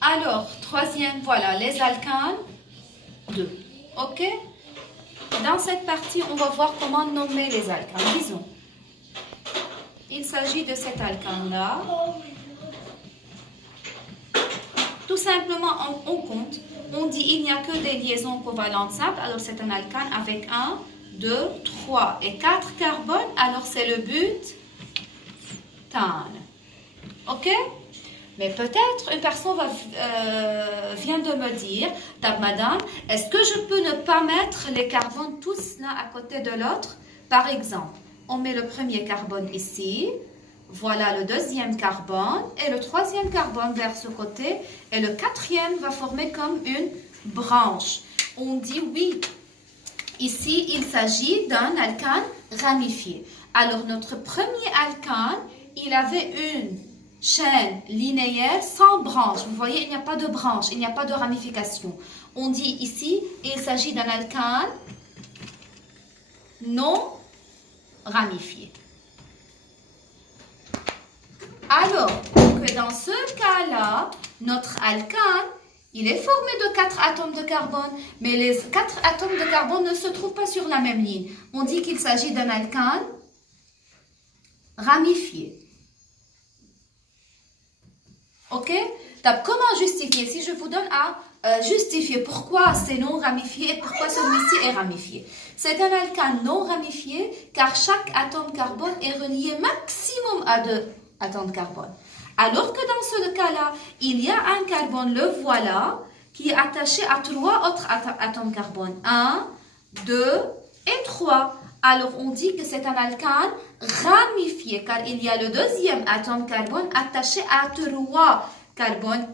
Alors, troisième, voilà, les alcanes, 2. OK? Dans cette partie, on va voir comment nommer les alcanes. Disons, il s'agit de cet alcane-là. Tout simplement, on compte. On dit il n'y a que des liaisons covalentes simples. Alors, c'est un alcane avec 1, 2, 3 et 4 carbones. Alors, c'est le butane. OK? Mais peut-être une personne vient de me dire, madame, est-ce que je peux ne pas mettre les carbones tous l'un à côté de l'autre? Par exemple, on met le premier carbone ici. Voilà le deuxième carbone et le troisième carbone vers ce côté et le quatrième va former comme une branche. On dit oui, ici il s'agit d'un alcane ramifié. Alors notre premier alcane, il avait une chaîne linéaire sans branche. Vous voyez, il n'y a pas de branche, il n'y a pas de ramification. On dit ici, il s'agit d'un alcane non ramifié. Alors que dans ce cas-là, notre alcane, il est formé de 4 atomes de carbone, mais les 4 atomes de carbone ne se trouvent pas sur la même ligne. On dit qu'il s'agit d'un alcane ramifié. OK? Donc, comment justifier? Si je vous donne à justifier pourquoi c'est non ramifié et pourquoi celui-ci est ramifié. C'est un alcane non ramifié car chaque atome carbone est relié maximum à 2 atomes de carbone. Alors que dans ce cas-là, il y a un carbone, le voilà, qui est attaché à 3 autres atomes carbone. 1, 2 et 3. Alors on dit que c'est un alcane ramifié car il y a le deuxième atome carbone attaché à 3 carbones,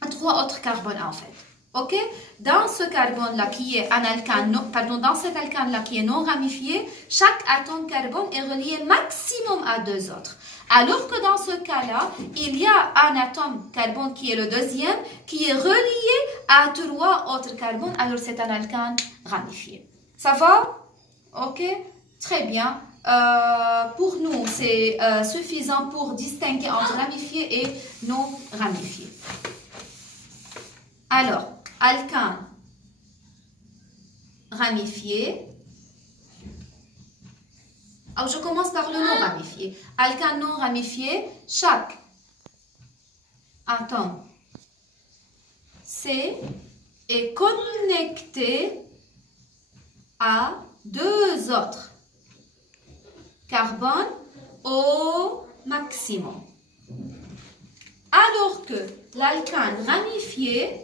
à 3 autres carbones en fait. OK? Dans ce carbone-là qui est un alcane, dans cet alcane-là qui est non ramifié, chaque atome carbone est relié maximum à 2 autres. Alors que dans ce cas-là, il y a un atome carbone qui est le deuxième, qui est relié à 3 autres carbones. Alors c'est un alcane ramifié. Ça va? OK? Très bien. Pour nous, c'est suffisant pour distinguer entre ramifié et non ramifié. Alors, alcane ramifié. Alors, je commence par le non ramifié. Alcane non ramifié, chaque atome C est connecté à 2 autres carbones au maximum. Alors que l'alcane ramifié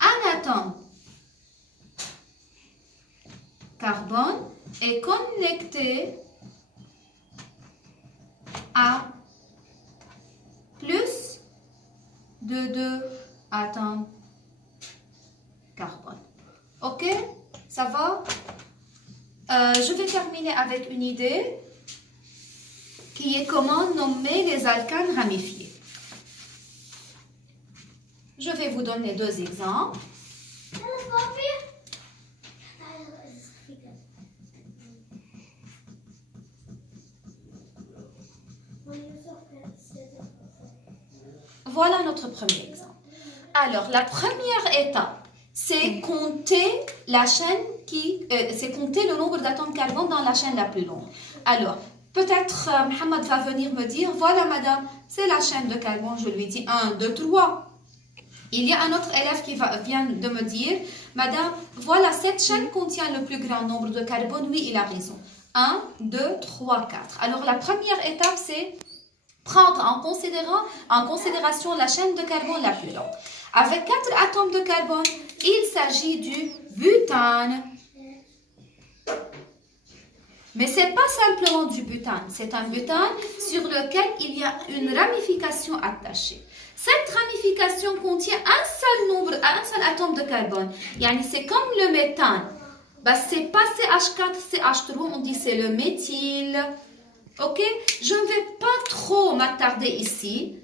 un atome carbone est connecté à plus de 2 atomes carbone. OK? Ça va? Je vais terminer avec une idée qui est comment nommer les alcanes ramifiés. Je vais vous donner 2 exemples. Voilà notre premier exemple. Alors, la première étape, c'est compter la chaîne c'est compter le nombre d'atomes carbone dans la chaîne la plus longue. Alors, peut-être Mohamed va venir me dire, voilà madame, c'est la chaîne de carbone. Je lui dis 1, 2, 3. Il y a un autre élève qui vient de me dire, madame, voilà, cette chaîne contient le plus grand nombre de carbone. Oui, il a raison. 1, 2, 3, 4. Alors, la première étape, c'est prendre en considération la chaîne de carbone la plus longue. Avec 4 atomes de carbone, il s'agit du butane. Mais ce n'est pas simplement du butane, c'est un butane sur lequel il y a une ramification attachée. Cette ramification contient un seul atome de carbone. C'est comme le méthane. C'est pas CH4, CH3, on dit c'est le méthyle. OK? Je ne vais pas trop m'attarder ici.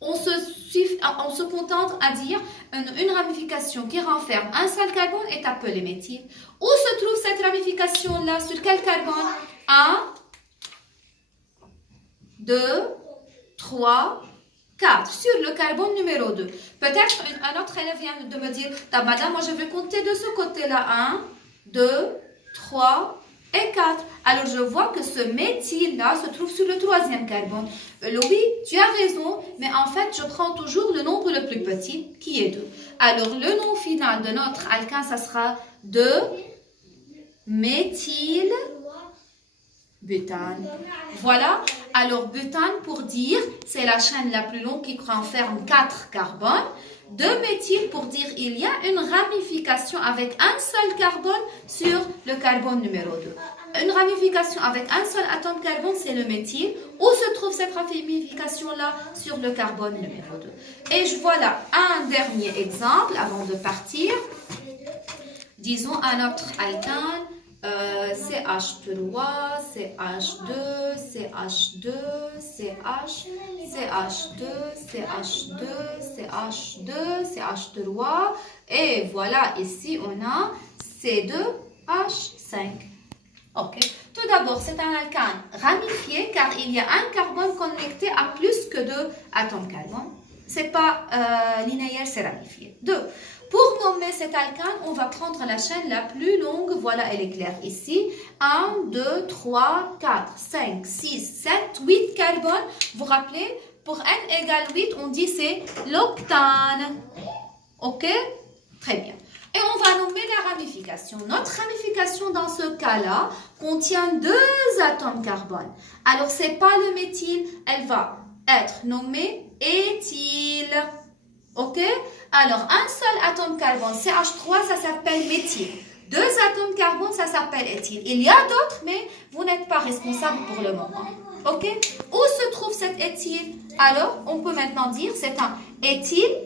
On se contente à dire une ramification qui renferme un seul carbone est appelée méthyle. Où se trouve cette ramification-là? Sur quel carbone? 1, 2, 3, 4 sur le carbone numéro 2. Peut-être un autre élève vient de me dire, madame, moi je vais compter de ce côté-là. 1, 2, 3 et 4. Alors je vois que ce méthyle-là se trouve sur le troisième carbone. Oui, tu as raison, mais en fait je prends toujours le nombre le plus petit qui est 2. Alors le nom final de notre alkane, ça sera 2 méthylbutane. Voilà, alors butane pour dire, c'est la chaîne la plus longue qui renferme 4 carbones. 2 méthyle pour dire il y a une ramification avec un seul carbone sur le carbone numéro 2. Une ramification avec un seul atome carbone, c'est le méthyle. Où se trouve cette ramification-là? Sur le carbone numéro 2. Et voilà un dernier exemple avant de partir. Disons un autre alkane. CH3, CH2, CH2, CH, CH2, CH2, CH2, CH3. Et voilà, ici on a C2H5. Ok. Tout d'abord, c'est un alkane ramifié car il y a un carbone connecté à plus que 2 atomes carbone. C'est pas linéaire, c'est ramifié. 2. Pour nommer cet alkane, on va prendre la chaîne la plus longue. Voilà, elle est claire ici. 1, 2, 3, 4, 5, 6, 7, 8 carbones. Vous vous rappelez, pour n égale 8, on dit c'est l'octane. Ok? Très bien. Et on va nommer la ramification. Notre ramification dans ce cas-là contient 2 atomes carbone. Alors, ce n'est pas le méthyle, elle va être nommée éthyle. Ok? Alors, un seul atome carbone, CH3, ça s'appelle méthyle. 2 atomes carbone, ça s'appelle éthyle. Il y a d'autres, mais vous n'êtes pas responsable pour le moment. Ok? Où se trouve cet éthyle? Alors, on peut maintenant dire c'est un éthyle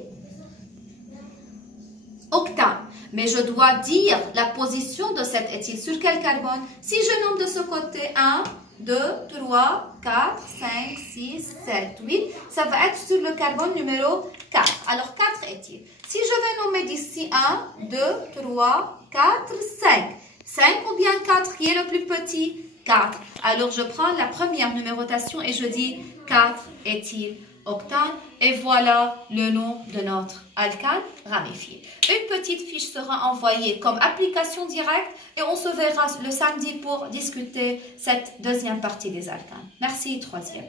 octane. Mais je dois dire la position de cet éthyle. Sur quel carbone? Si je nomme de ce côté 1, 2, 3, 4, 5, 6, 7, 8, ça va être sur le carbone numéro 4. Alors 4 éthyles. Si je vais nommer d'ici 1, 2, 3, 4, 5. 5 ou bien 4, qui est le plus petit? 4. Alors je prends la première numérotation et je dis 4 éthyloctane. Et voilà le nom de notre alkane ramifié. Une petite fiche sera envoyée comme application directe et on se verra le samedi pour discuter cette deuxième partie des alkanes. Merci, troisième.